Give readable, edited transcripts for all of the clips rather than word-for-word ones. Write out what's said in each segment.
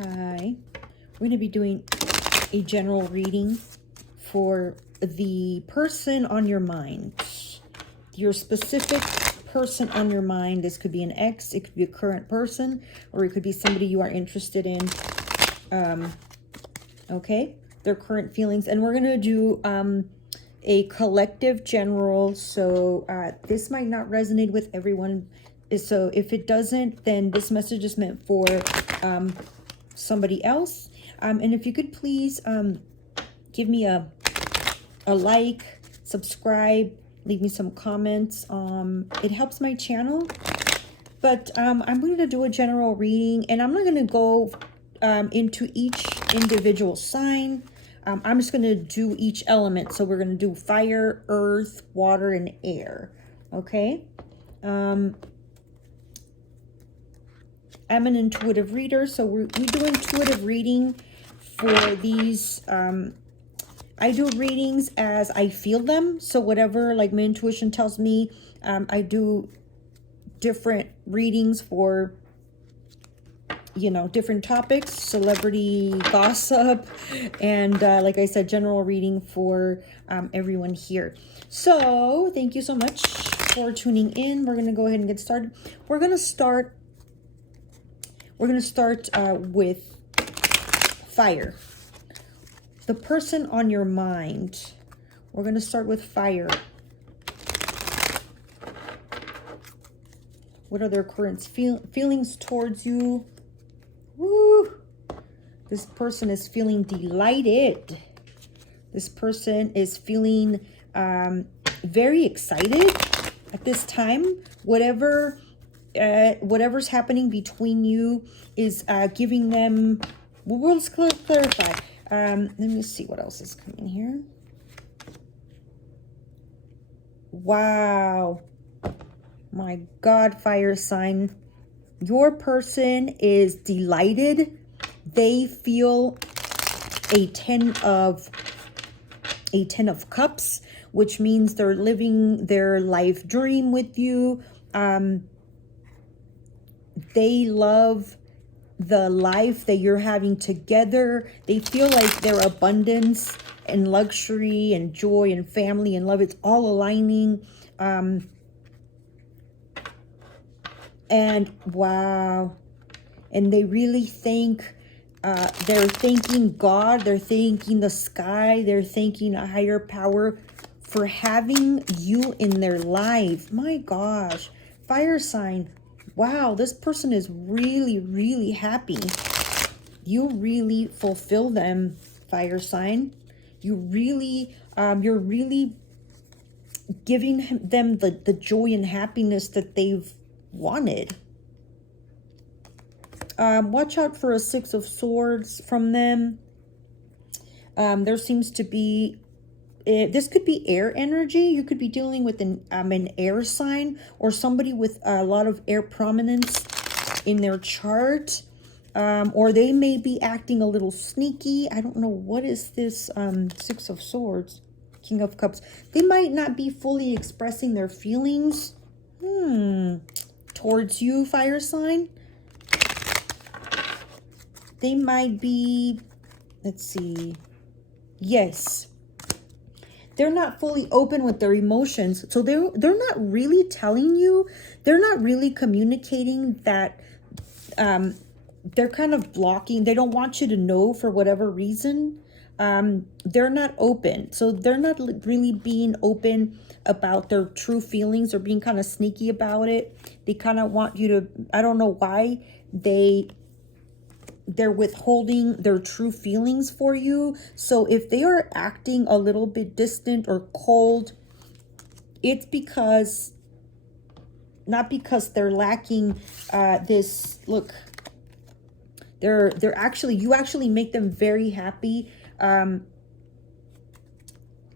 Hi. We're going to be doing a general reading for the person on your mind. Your specific person on your mind. This could be an ex, it could be a current person, or it could be somebody you are interested in. Okay, their current feelings. And we're going to do a collective general. So this might not resonate with everyone. So if it doesn't, then this message is meant for somebody else. And if you could please give me a like, subscribe, leave me some comments. It helps my channel. But I'm going to do a general reading, and I'm not going to go into each individual sign. I'm just going to do each element. So we're going to do fire, earth, water, and air. Okay. I'm an intuitive reader, so we do intuitive reading for these. I do readings as I feel them. So whatever, like, my intuition tells me, I do different readings for, you know, different topics, celebrity gossip, and like I said, general reading for everyone here. So thank you so much for tuning in. We're going to go ahead and get started. We're going to start with fire. The person on your mind. We're going to start with fire. What are their current feelings towards you? Woo! This person is feeling delighted. This person is feeling very excited at this time. Whatever's happening between you is giving them. Well, let's clarify. Let me see what else is coming here. Wow. My God, fire sign. Your person is delighted. They feel a 10 of cups, which means they're living their life dream with you. They love the life that you're having together. They feel like their abundance and luxury and joy and family and love, it's all aligning. And wow. And they really think, they're thanking God, they're thanking the sky, they're thanking a higher power for having you in their life. My gosh, fire sign. Wow, this person is really, really happy. You really fulfill them, fire sign. You really, you're really giving them the joy and happiness that they've wanted. Watch out for a 6 of Swords from them. There seems to be, this could be air energy. You could be dealing with an air sign, or somebody with a lot of air prominence in their chart. Or they may be acting a little sneaky. I don't know, what is this 6 of Swords? King of Cups. They might not be fully expressing their feelings towards you, fire sign. They might be, let's see. Yes. They're not fully open with their emotions. So they're not really telling you. They're not really communicating that they're kind of blocking. They don't want you to know for whatever reason. They're not open. So they're not really being open about their true feelings, or being kind of sneaky about it. They kind of want you to, I don't know why they're withholding their true feelings for you. So if they are acting a little bit distant or cold, it's because, not because they're lacking this, look, they're actually, you actually make them very happy.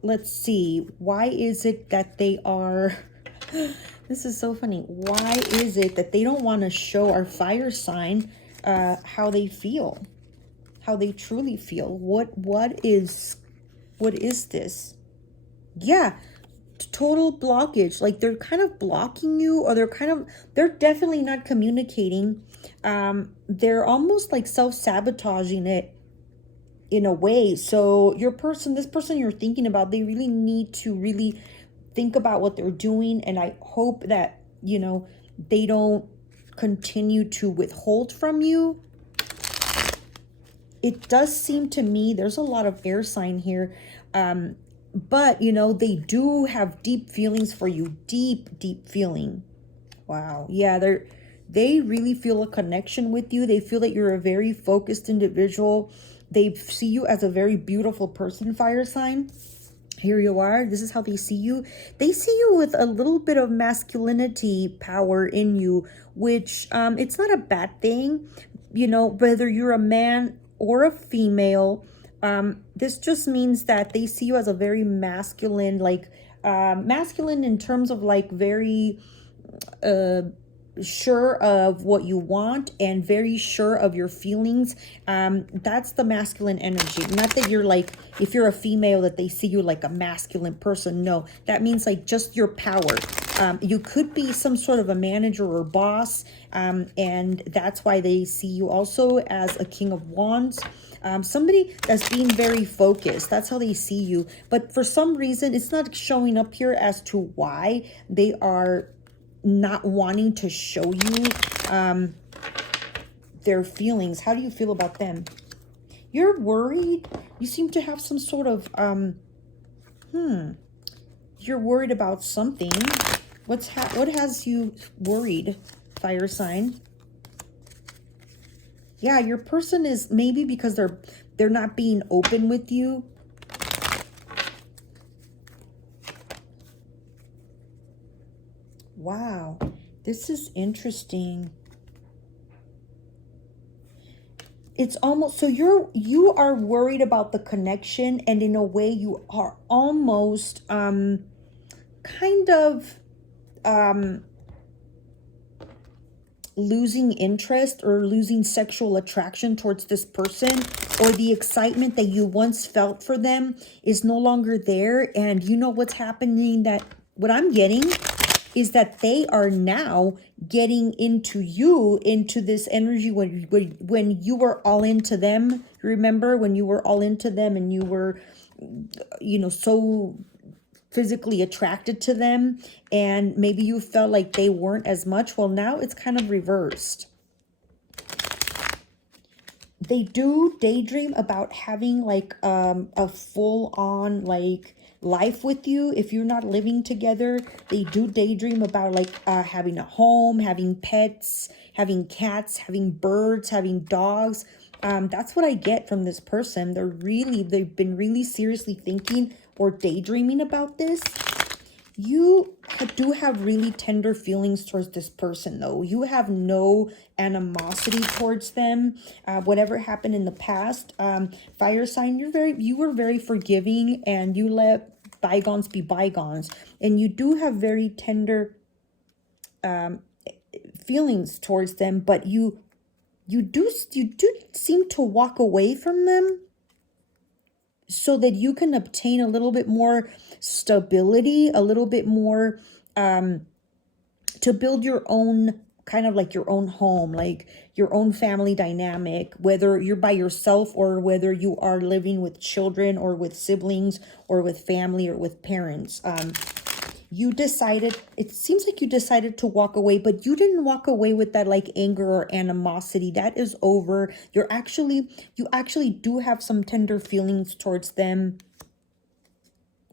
Let's see, why is it that they are, this is so funny. Why is it that they don't want to show our fire sign how they feel, how they truly feel? What is this? Yeah, total blockage. Like they're kind of blocking you, or they're definitely not communicating. They're almost like self-sabotaging it in a way. So this person you're thinking about, they really need to really think about what they're doing. And I hope that, they don't continue to withhold from you. It does seem to me there's a lot of air sign here. But, they do have deep feelings for you. Deep, deep feeling. Wow. Yeah, they really feel a connection with you. They feel that you're a very focused individual. They see you as a very beautiful person, fire sign. Here you are. This is how they see you. They see you with a little bit of masculinity power in you, which it's not a bad thing. Whether you're a man or a female, this just means that they see you as a very masculine, like masculine in terms of like very sure of what you want and very sure of your feelings. That's the masculine energy. Not that you're like, if you're a female, that they see you like a masculine person. No, that means like just your power. You could be some sort of a manager or boss, and that's why they see you also as a king of wands. Somebody that's being very focused. That's how they see you. But for some reason, it's not showing up here as to why they are not wanting to show you their feelings. How do you feel about them? You're worried. You seem to have some sort of you're worried about something. What has you worried, fire sign? Yeah, your person is, maybe because they're not being open with you. Wow, this is interesting. It's almost, so you are worried about the connection, and in a way you are almost kind of losing interest or losing sexual attraction towards this person, or the excitement that you once felt for them is no longer there. And you know what's happening, that what I'm getting is that they are now getting into you, into this energy when you were all into them. Remember when you were all into them and you were, so physically attracted to them, and maybe you felt like they weren't as much. Well, now it's kind of reversed. They do daydream about having like a full-on like life with you. If you're not living together, they do daydream about like having a home, having pets, having cats, having birds, having dogs. That's what I get from this person. They've been really seriously thinking or daydreaming about this. You do have really tender feelings towards this person, though. You have no animosity towards them. Whatever happened in the past, fire sign, you were very forgiving, and you let bygones be bygones. And you do have very tender feelings towards them, but you do seem to walk away from them so that you can obtain a little bit more stability, a little bit more to build your own, kind of like your own home, like your own family dynamic, whether you're by yourself or whether you are living with children or with siblings or with family or with parents. It seems like you decided to walk away, but you didn't walk away with that like anger or animosity. That is over. You actually do have some tender feelings towards them.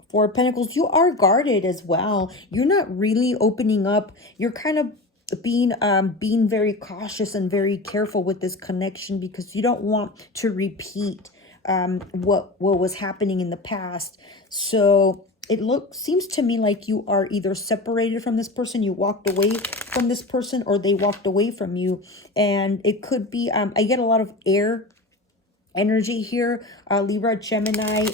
Four of Pentacles, you are guarded as well. You're not really opening up. You're kind of being very cautious and very careful with this connection, because you don't want to repeat what was happening in the past. So seems to me like you are either separated from this person, you walked away from this person, or they walked away from you. And it could be, I get a lot of air energy here, Libra, Gemini,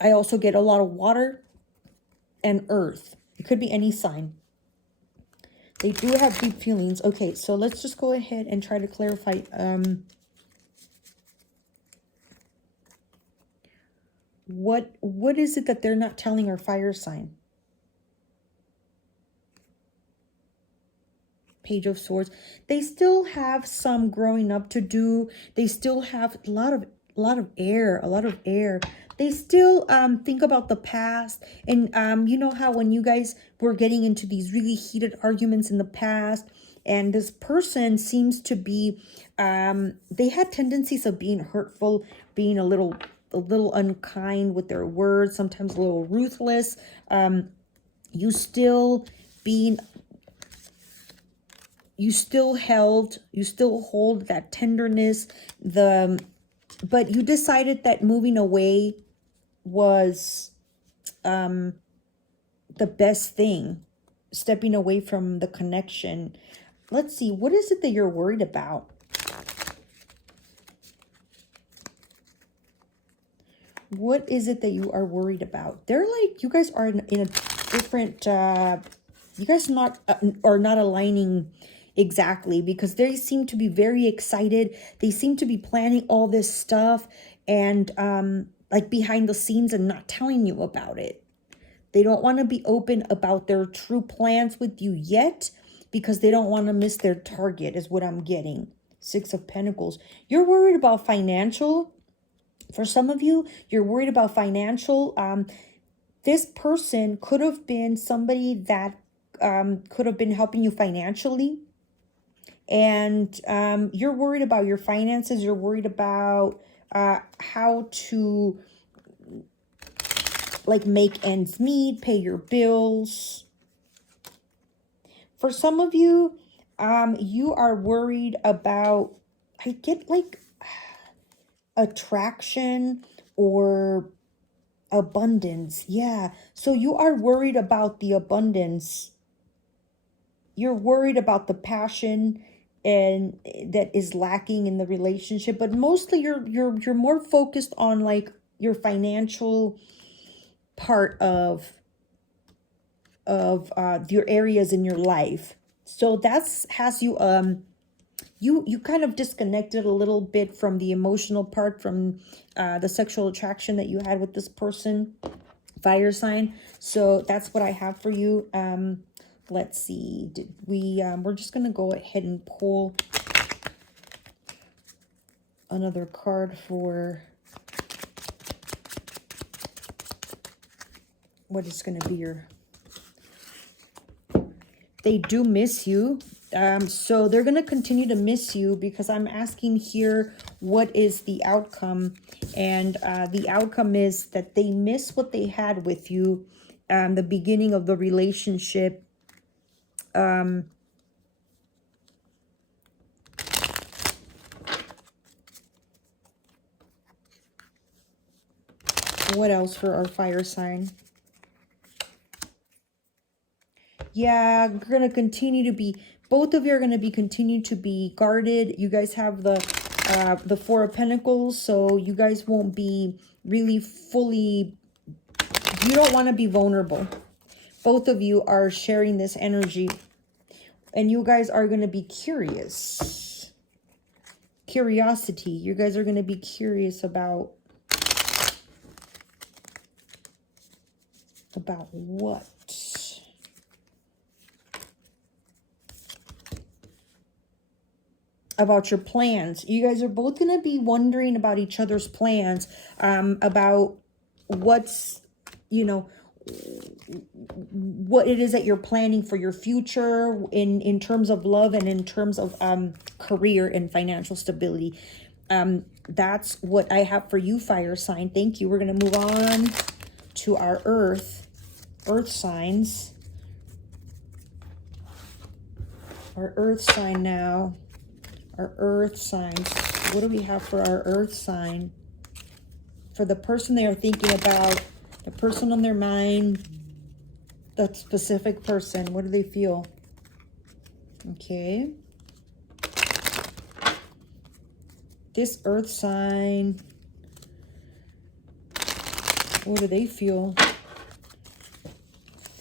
I also get a lot of water and earth. It could be any sign. They do have deep feelings. Okay, so let's just go ahead and try to clarify. What is it that they're not telling our fire sign? Page of Swords. They still have some growing up to do. They still have a lot of air. They still think about the past, and you know how when you guys were getting into these really heated arguments in the past, and this person seems to be they had tendencies of being hurtful, being a little unkind with their words, sometimes a little ruthless. You still being you still hold that tenderness, but you decided that moving away was the best thing, stepping away from the connection. Let's see, what is it that you're worried about? What is it that you are worried about? They're like, you guys are in a different, you guys are not aligning exactly, because they seem to be very excited. They seem to be planning all this stuff and like behind the scenes and not telling you about it. They don't want to be open about their true plans with you yet because they don't want to miss their target, is what I'm getting. Six of Pentacles. You're worried about financial. For some of you, you're worried about financial. This person could have been somebody that could have been helping you financially. And you're worried about your finances. You're worried about how to like make ends meet, pay your bills. For some of you, you are worried about, I get like attraction or abundance. Yeah. So you are worried about the abundance. You're worried about the passion and that is lacking in the relationship, but mostly you're more focused on like your financial part of your areas in your life. So has you you kind of disconnected a little bit from the emotional part, from the sexual attraction that you had with this person, fire sign. So that's what I have for you. Let's see, did we we're just gonna go ahead and pull another card for what is going to be your, they do miss you. So they're going to continue to miss you, because I'm asking here, what is the outcome? And the outcome is that they miss what they had with you, the beginning of the relationship. What else for our fire sign? Yeah, you're going to continue to be, both of you are going to be continue to be guarded. You guys have the Four of Pentacles, so you guys won't be really fully, you don't want to be vulnerable. Both of you are sharing this energy, and you guys are going to be curious. Curiosity. You guys are going to be curious about what? About your plans. You guys are both going to be wondering about each other's plans, about what's, you know, what it is that you're planning for your future in terms of love and in terms of career and financial stability. That's what I have for you, fire sign. Thank you. We're going to move on to our earth signs. Our earth sign now. Our earth signs. What do we have for our earth sign? For the person they are thinking about, the person on their mind, that specific person, what do they feel? Okay. This earth sign, what do they feel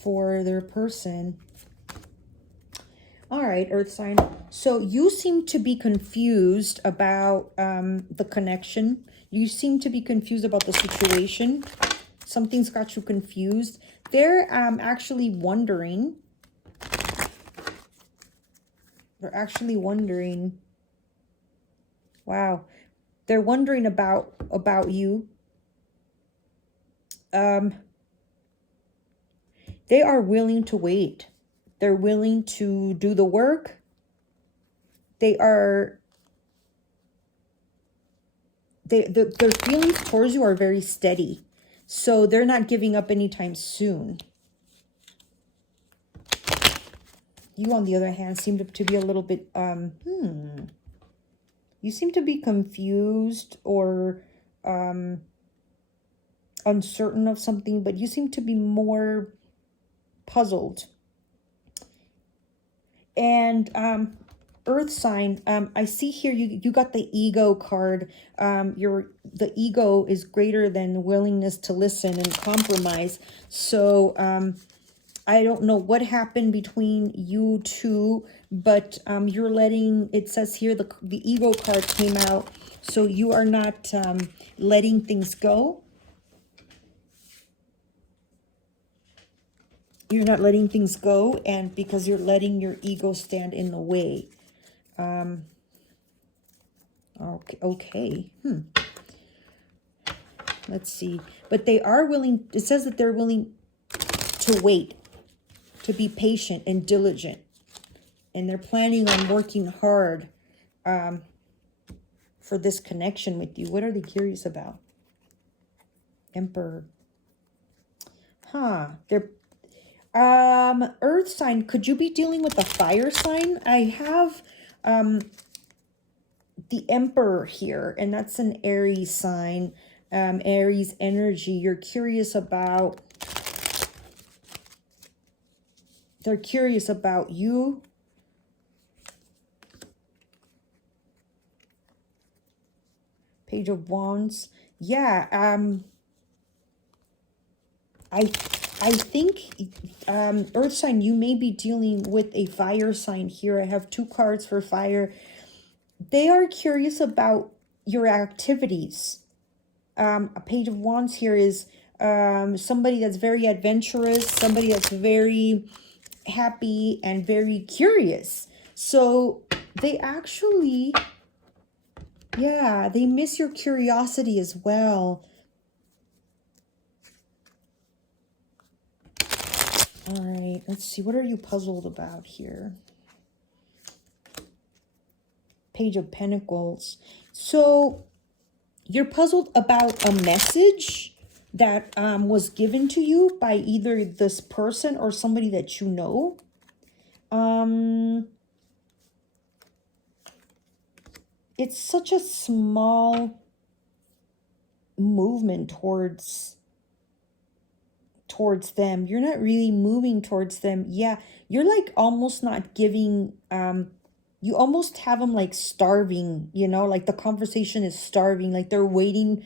for their person? All right, earth sign. So you seem to be confused about the connection. You seem to be confused about the situation. Something's got you confused. They're actually wondering. They're actually wondering. Wow. They're wondering about you. They are willing to wait. They're willing to do the work. Their feelings towards you are very steady. So they're not giving up anytime soon. You, on the other hand, seem to be a little bit, you seem to be confused or uncertain of something, but you seem to be more puzzled. And Earth sign, I see here you got the ego card. The ego is greater than willingness to listen and compromise. So I don't know what happened between you two, but you're letting, it says here the ego card came out, so you are not letting things go. You're not letting things go, and because you're letting your ego stand in the way. Okay. Let's see. But they are willing, it says that they're willing to wait, to be patient and diligent. And they're planning on working hard for this connection with you. What are they curious about? Emperor. They're Earth sign. Could you be dealing with a fire sign? I have the Emperor here, and that's an Aries sign. Aries energy. You're curious about. They're curious about you. Page of Wands. Yeah. I think Earth sign, you may be dealing with a fire sign here. I have 2 cards for fire. They are curious about your activities. A Page of Wands here is somebody that's very adventurous, somebody that's very happy and very curious. So they actually, yeah, they miss your curiosity as well. All right, let's see. What are you puzzled about here? Page of Pentacles. So you're puzzled about a message that was given to you by either this person or somebody that you know. It's such a small movement towards them. You're not really moving towards them. Yeah, you're like almost not giving, you almost have them like starving, you know, like the conversation is starving, like they're waiting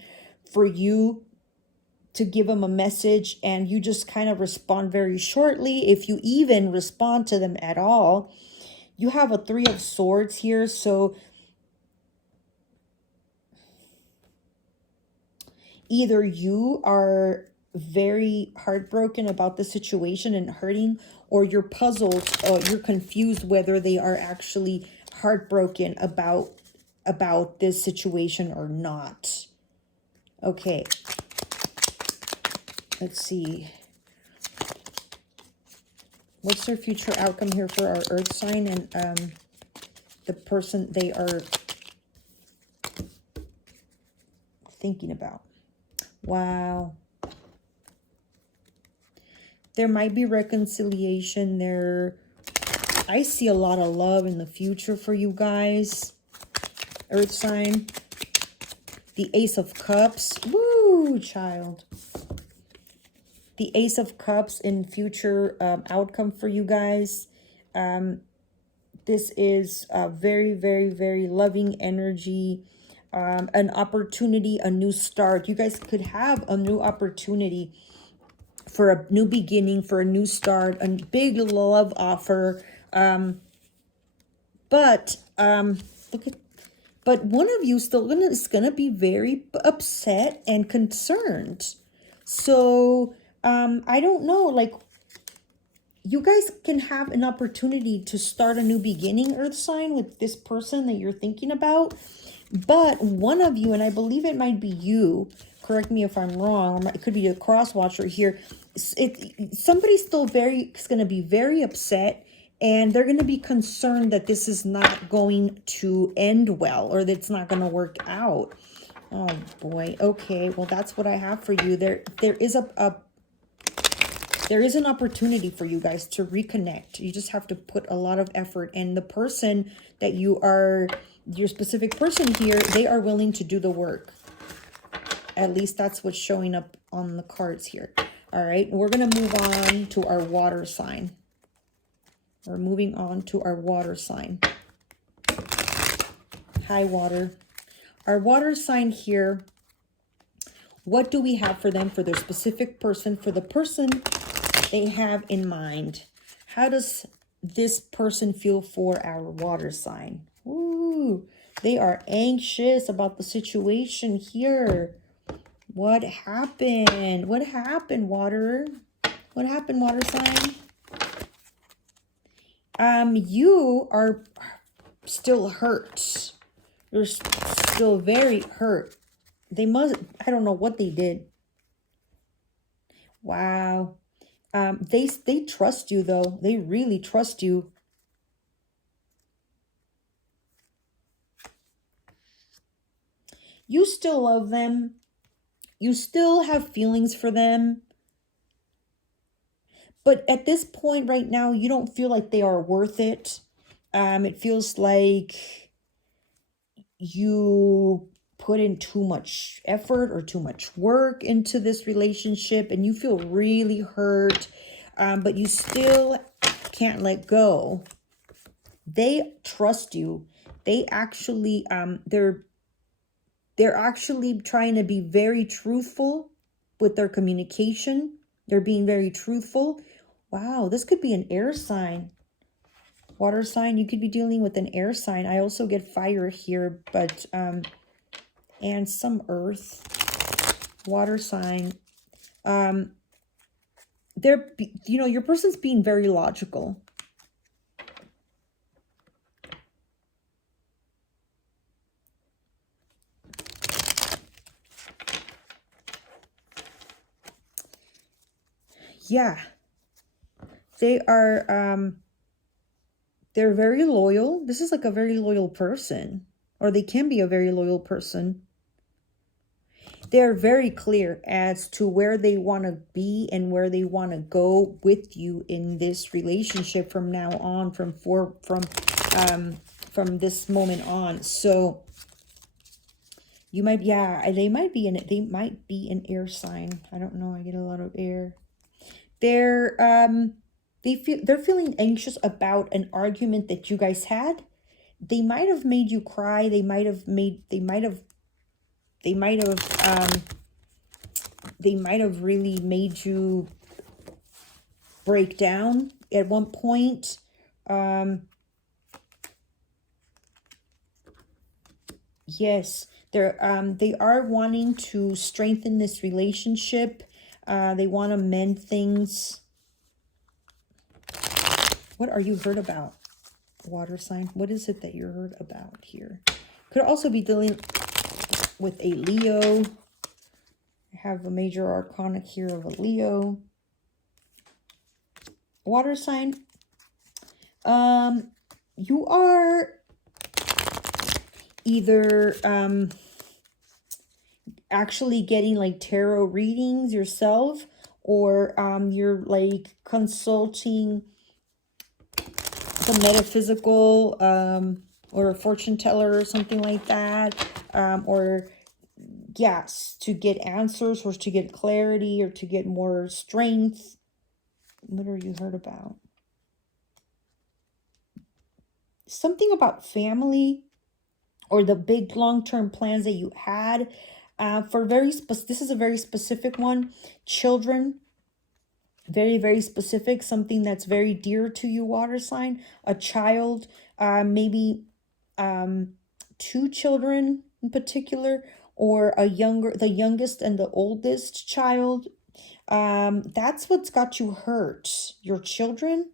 for you to give them a message, and you just kind of respond very shortly, if you even respond to them at all. You have a 3 of Swords here, so either you are very heartbroken about the situation and hurting, or you're puzzled, or you're confused whether they are actually heartbroken about this situation or not. Okay. Let's see. What's their future outcome here for our Earth sign and the person they are thinking about? Wow. There might be reconciliation there. I see a lot of love in the future for you guys. Earth sign. The Ace of Cups. Woo, child. The Ace of Cups in future outcome for you guys. This is a very, very, very loving energy. An opportunity, a new start. You guys could have a new opportunity for a new beginning, for a new start, a big love offer. But look at, but one of you still is gonna be very upset and concerned. So I don't know, like, you guys can have an opportunity to start a new beginning, Earth sign, with this person that you're thinking about. But one of you, and I believe it might be you, correct me if I'm wrong, or it could be a cross watcher here. Somebody's still is going to be very upset, and they're going to be concerned that this is not going to end well, or that it's not going to work out. Oh boy. Okay. Well, that's what I have for you. There is there is an opportunity for you guys to reconnect. You just have to put a lot of effort, and the person that your specific person here, they are willing to do the work. At least that's what's showing up on the cards here. All right, we're going to move on to our water sign. We're moving on to our water sign. High water. Our water sign here, what do we have for them, for their specific person, for the person they have in mind? How does this person feel for our water sign? Ooh, they are anxious about the situation here. What happened? What happened, water? What happened, water sign? You are still hurt. You're still very hurt. They must, I don't know what they did. Wow. They trust you, though. They really trust you. You still love them. You still have feelings for them. But at this point right now, you don't feel like they are worth it. It feels like you put in too much effort or too much work into this relationship, and you feel really hurt, but you still can't let go. They trust you. They actually, they're actually trying to be very truthful with their communication. They're being very truthful. Wow, this could be an air sign. Water sign, you could be dealing with an air sign. I also get fire here, but, and some earth. Water sign. Your person's being very logical. Yeah. They are, they're very loyal. This is like a very loyal person, or they can be a very loyal person. They're very clear as to where they want to be and where they want to go with you in this relationship from now on, from this moment on. So you might, yeah, they might be an air sign. I don't know. I get a lot of air. They're feeling anxious about an argument that you guys had. They might have made you cry. They might have really made you break down at one point. Yes, they are wanting to strengthen this relationship. They want to mend things. What are you hurt about, water sign? What is it that you're hurt about here? Could also be dealing with a Leo. I have a major arcana here of a Leo. Water sign. You are either actually getting like tarot readings yourself, or you're like consulting the metaphysical or a fortune teller or something like that, or yes, to get answers or to get clarity or to get more strength. What are you hurt about? Something about family or the big long-term plans that you had. This is a very specific one. Children, very, very specific. Something that's very dear to you, water sign. A child, maybe two children in particular, or the youngest and the oldest child. That's what's got you hurt. Your children.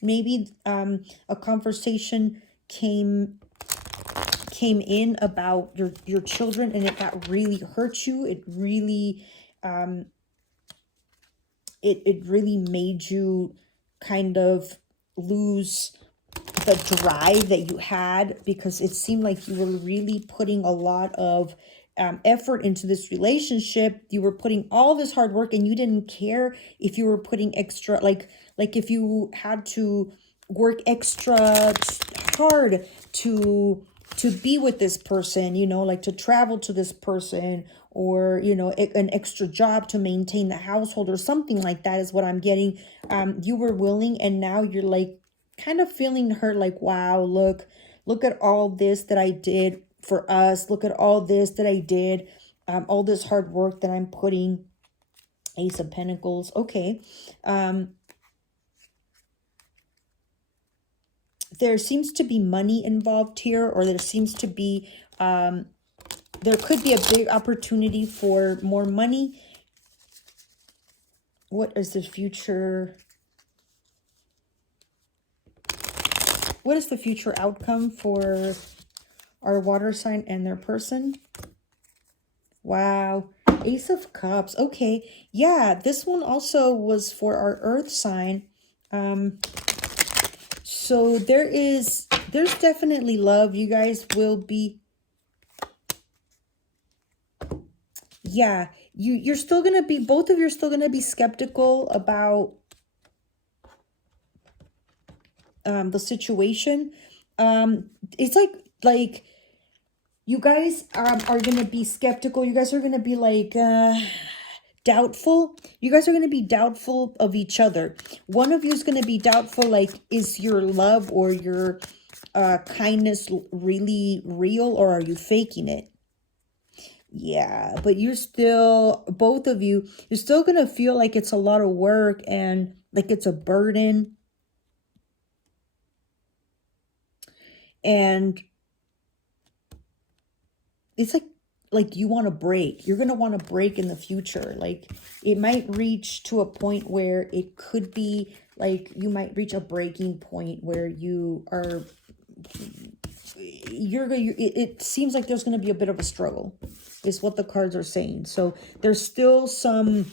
Maybe a conversation came in about your children, and that really hurt you. It really it really made you kind of lose the drive that you had, because it seemed like you were really putting a lot of effort into this relationship. You were putting all this hard work, and you didn't care if you were putting extra, like if you had to work extra hard to be with this person, you know, like to travel to this person, or, you know, an extra job to maintain the household or something like that is what I'm getting. You were willing, and now you're like kind of feeling hurt, like, wow, look at all this that I did for us. Look at all this that I did, all this hard work that I'm putting. Ace of Pentacles. Okay. There seems to be money involved here, or there seems to be, there could be a big opportunity for more money. What is the future? What is the future outcome for our water sign and their person? Wow. Ace of Cups. Okay. Yeah, this one also was for our earth sign. So there's definitely love. You guys will be, yeah, you're still going to be, both of you are still going to be skeptical about the situation. It's like you guys are going to be skeptical. You guys are going to be like doubtful. You guys are going to be doubtful of each other. One of you is going to be doubtful, like, is your love or your kindness really real, or are you faking it? Yeah, but you're still, both of you, you're still going to feel like it's a lot of work and like it's a burden. And it's like you want to break. You're going to want to break in the future. Like, it might reach to a point where it could be like you might reach a breaking point where you are, it seems like there's going to be a bit of a struggle, is what the cards are saying. So there's still some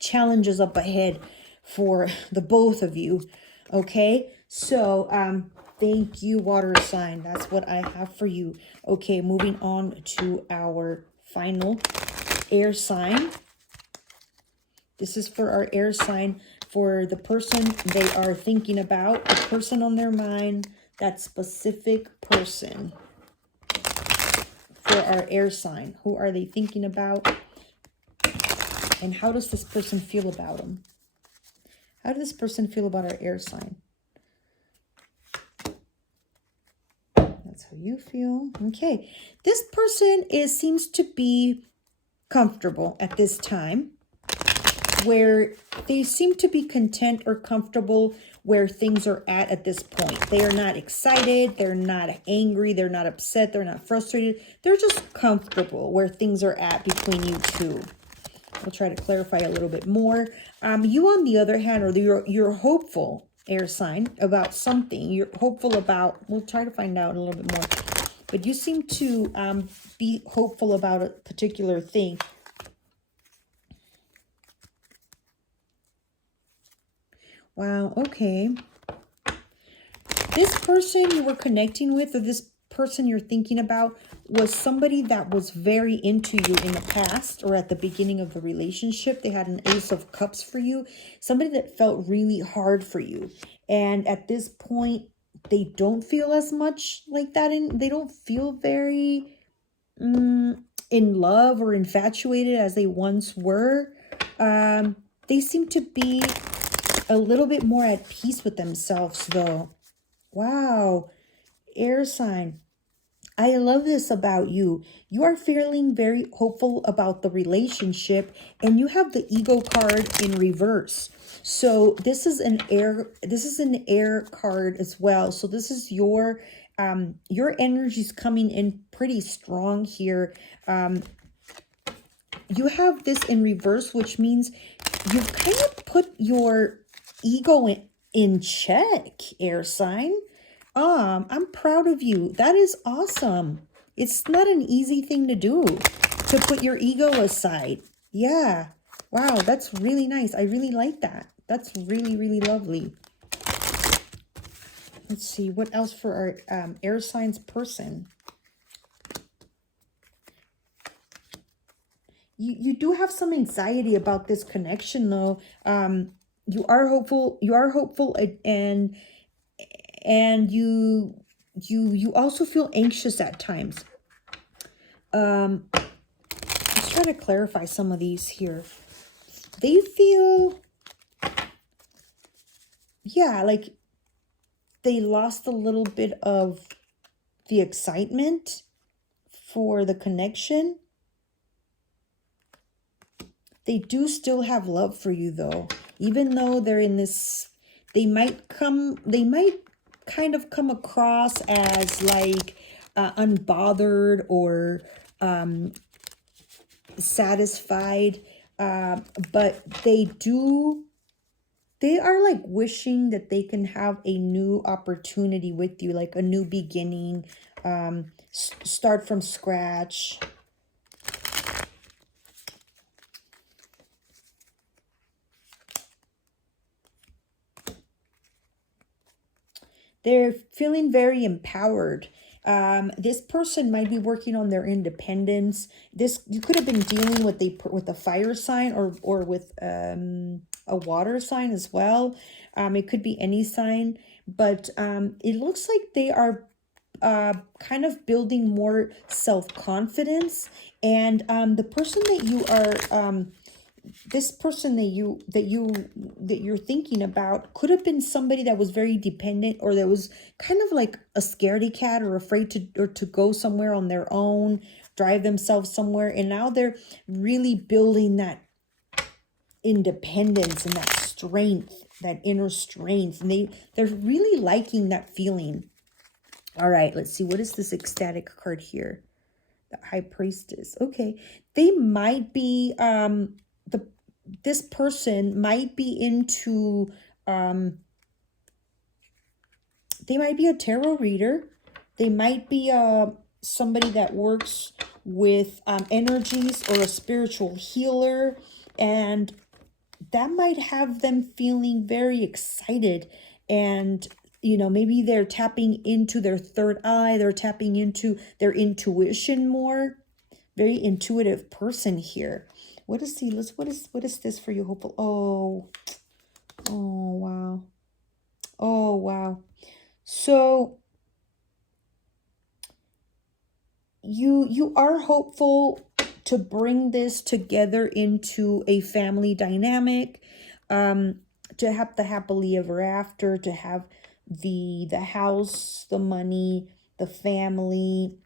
challenges up ahead for the both of you. Okay, so thank you, water sign. That's what I have for you. Okay, moving on to our final air sign. This is for our air sign, for the person they are thinking about, the person on their mind, that specific person. For our air sign, who are they thinking about? And how does this person feel about them? How does this person feel about our air sign? That's how you feel. Okay. This person seems to be comfortable at this time, where they seem to be content or comfortable where things are at this point. They are not excited. They're not angry. They're not upset. They're not frustrated. They're just comfortable where things are at between you two. I'll try to clarify a little bit more. You, on the other hand, or you're hopeful, air sign, about something. You're hopeful about, we'll try to find out a little bit more. But you seem to be hopeful about a particular thing. Wow, okay. This person you were connecting with, or this person you're thinking about, was somebody that was very into you in the past, or at the beginning of the relationship. They had an Ace of Cups for you. Somebody that felt really hard for you. And at this point, they don't feel as much like that. And they don't feel very in love or infatuated as they once were. They seem to be a little bit more at peace with themselves, though. Wow. Air sign. I love this about you. You are feeling very hopeful about the relationship, and you have the ego card in reverse. So this is an air card as well. So this is your Your energy's coming in pretty strong here. You have this in reverse, which means you've kind of put your ego in check, air sign. I'm proud of you. That is awesome. It's not an easy thing to do, to put your ego aside. Yeah. Wow, that's really nice. I really like that. That's really, really lovely. Let's see, what else for our air signs person? You do have some anxiety about this connection, though. You are hopeful. You are hopeful, and you also feel anxious at times. Let's try to clarify some of these here. They feel, yeah, like they lost a little bit of the excitement for the connection. They do still have love for you, though. Even though they're in this, they might kind of come across as like unbothered or satisfied, but they are like wishing that they can have a new opportunity with you, like a new beginning, start from scratch. They're feeling very empowered. This person might be working on their independence. You could have been dealing with a fire sign or with a water sign as well. It could be any sign, but it looks like they are kind of building more self-confidence, and the person that you are this person that you're thinking about could have been somebody that was very dependent, or that was kind of like a scaredy cat, or afraid to go somewhere on their own, drive themselves somewhere, and now they're really building that independence and that strength, that inner strength, and they're really liking that feeling. All right, let's see, what is this ecstatic card here? The High Priestess. Okay, they might be this person might be into they might be a tarot reader. They might be somebody that works with energies, or a spiritual healer, and that might have them feeling very excited, and maybe they're tapping into their third eye, they're tapping into their intuition more. Very intuitive person here. What is this for you, hopeful? Oh wow. Oh wow. So you are hopeful to bring this together into a family dynamic, to have the happily ever after, to have the house, the money, the family.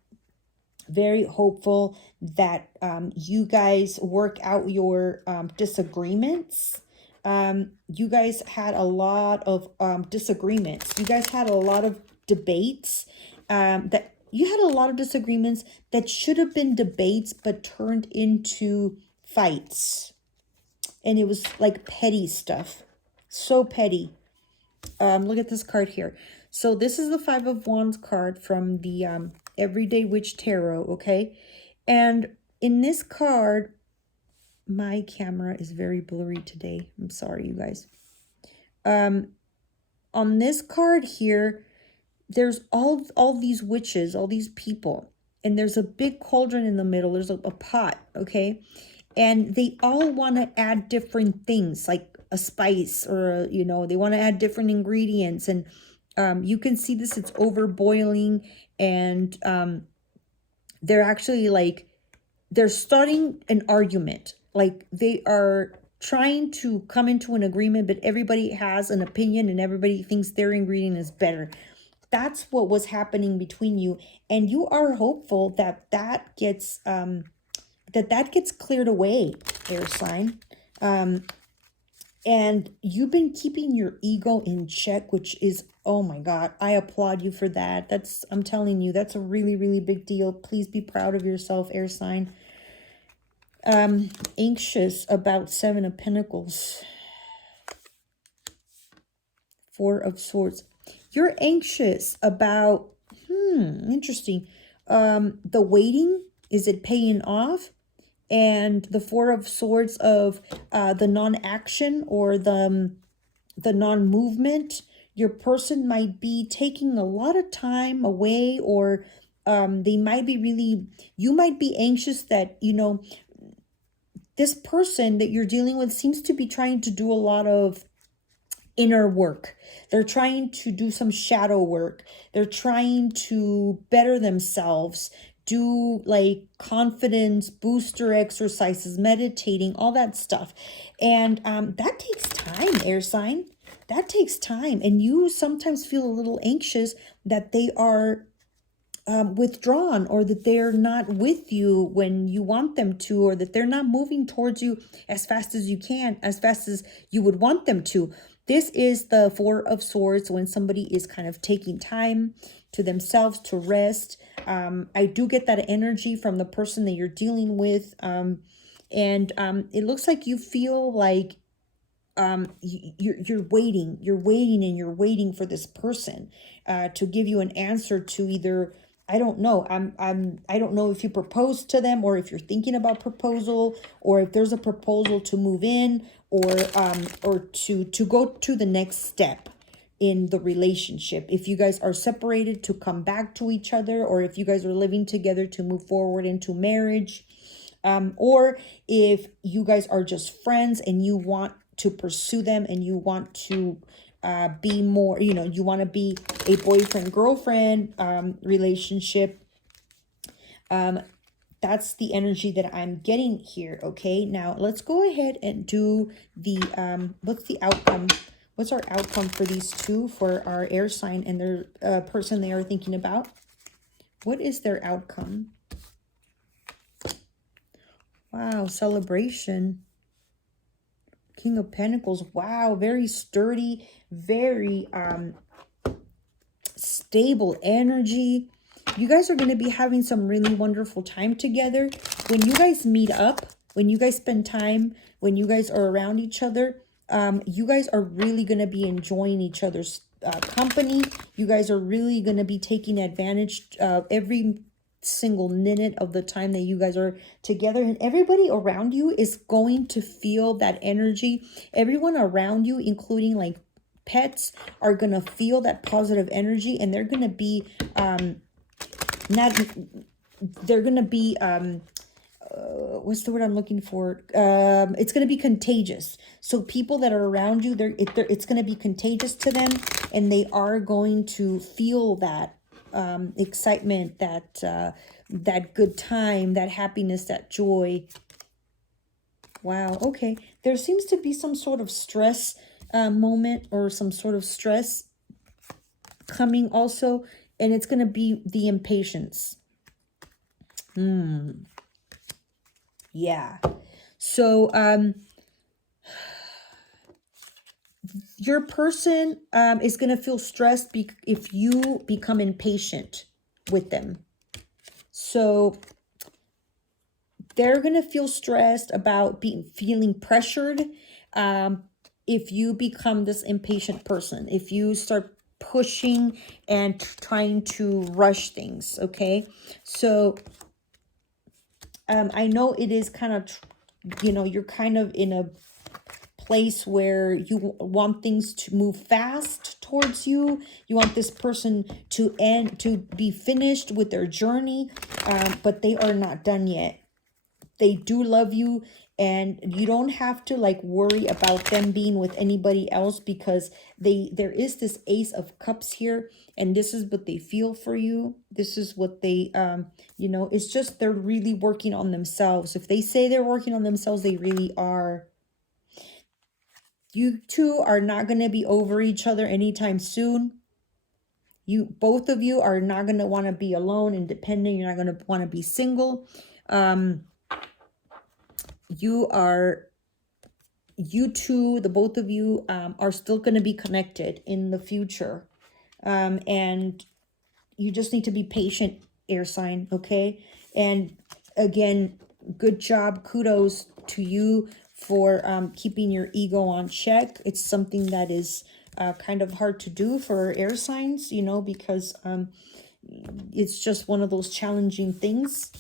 Very hopeful that you guys work out your disagreements. You guys had a lot of disagreements. You guys had a lot of debates, that you had a lot of disagreements that should have been debates but turned into fights. And it was like petty stuff. So petty. Look at this card here. So this is the Five of Wands card from the Everyday Witch Tarot, okay? And in this card, my camera is very blurry today. I'm sorry, you guys. On this card here, there's all these witches, all these people, and there's a big cauldron in the middle. There's a pot, okay? And they all want to add different things, like a spice, or they want to add different ingredients, and you can see this, it's over boiling, and they're actually like, they're starting an argument, like they are trying to come into an agreement, but everybody has an opinion and everybody thinks their ingredient is better. That's what was happening between you, and you are hopeful that that gets cleared away, air sign. And you've been keeping your ego in check, which is, oh my God, I applaud you for that. That's, I'm telling you, that's a really, really big deal. Please be proud of yourself, air sign. Anxious about Seven of Pentacles. Four of Swords. You're anxious about, interesting. The waiting, is it paying off? And the Four of Swords of the non-action or the non-movement. Your person might be taking a lot of time away, or they might be really, you might be anxious that, you know, this person that you're dealing with seems to be trying to do a lot of inner work. They're trying to do some shadow work. They're trying to better themselves, do like confidence booster exercises, meditating, all that stuff. And that takes time, air sign. That takes time. And you sometimes feel a little anxious that they are withdrawn, or that they're not with you when you want them to, or that they're not moving towards you as fast as you can, as fast as you would want them to. This is the Four of Swords, when somebody is kind of taking time to themselves to rest. I do get that energy from the person that you're dealing with. And it looks like you feel like you're waiting and you're waiting for this person to give you an answer to either, I don't know. I don't know if you proposed to them, or if you're thinking about proposal, or if there's a proposal to move in, or to go to the next step in the relationship. If you guys are separated, to come back to each other, or if you guys are living together, to move forward into marriage. Or if you guys are just friends and you want to pursue them, and you want to be more, you know, you want to be a boyfriend girlfriend relationship. That's the energy that I'm getting here. Okay, now let's go ahead and do the what's the outcome, what's our outcome for these two, for our air sign and their person they are thinking about. What is their outcome? Wow, celebration. King of Pentacles. Wow, very sturdy, very stable energy. You guys are going to be having some really wonderful time together. When you guys meet up, when you guys spend time, when you guys are around each other, you guys are really going to be enjoying each other's company. You guys are really going to be taking advantage of every single minute of the time that you guys are together, and everybody around you is going to feel that energy. Everyone around you, including like pets, are gonna feel that positive energy, and they're gonna be what's the word I'm looking for? It's going to be contagious. So people that are around you, it's going to be contagious to them, and they are going to feel that excitement, that good time, that happiness, that joy. Wow. Okay. There seems to be some sort of stress moment, or some sort of stress coming also, and it's going to be the impatience. Yeah. So your person is going to feel stressed if you become impatient with them. So they're going to feel stressed about feeling pressured if you become this impatient person, if you start pushing and trying to rush things. Okay. So I know it is kind of, you know, you're kind of in a place where you want things to move fast towards you. You want this person to be finished with their journey, but they are not done yet. They do love you, and you don't have to like worry about them being with anybody else, because there is this Ace of Cups here, and this is what they feel for you. This is what they you know, it's just they're really working on themselves. If they say they're working on themselves, they really are. You two are not going to be over each other anytime soon. Both of you are not going to want to be alone, independent. You're not going to want to be single. You are you two, the both of you, are still going to be connected in the future. And you just need to be patient, air sign, okay? And again, good job, kudos to you for keeping your ego on check. It's something that is kind of hard to do for air signs, you know, because it's just one of those challenging things,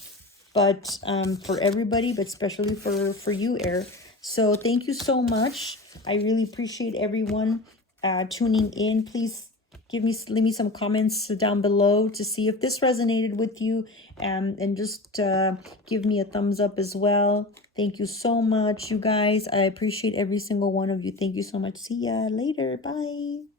but for everybody, but especially for you, air. So thank you so much. I really appreciate everyone tuning in. Please leave me some comments down below to see if this resonated with you, and just give me a thumbs up as well. Thank you so much, you guys. I appreciate every single one of you. Thank you so much. See ya later. Bye.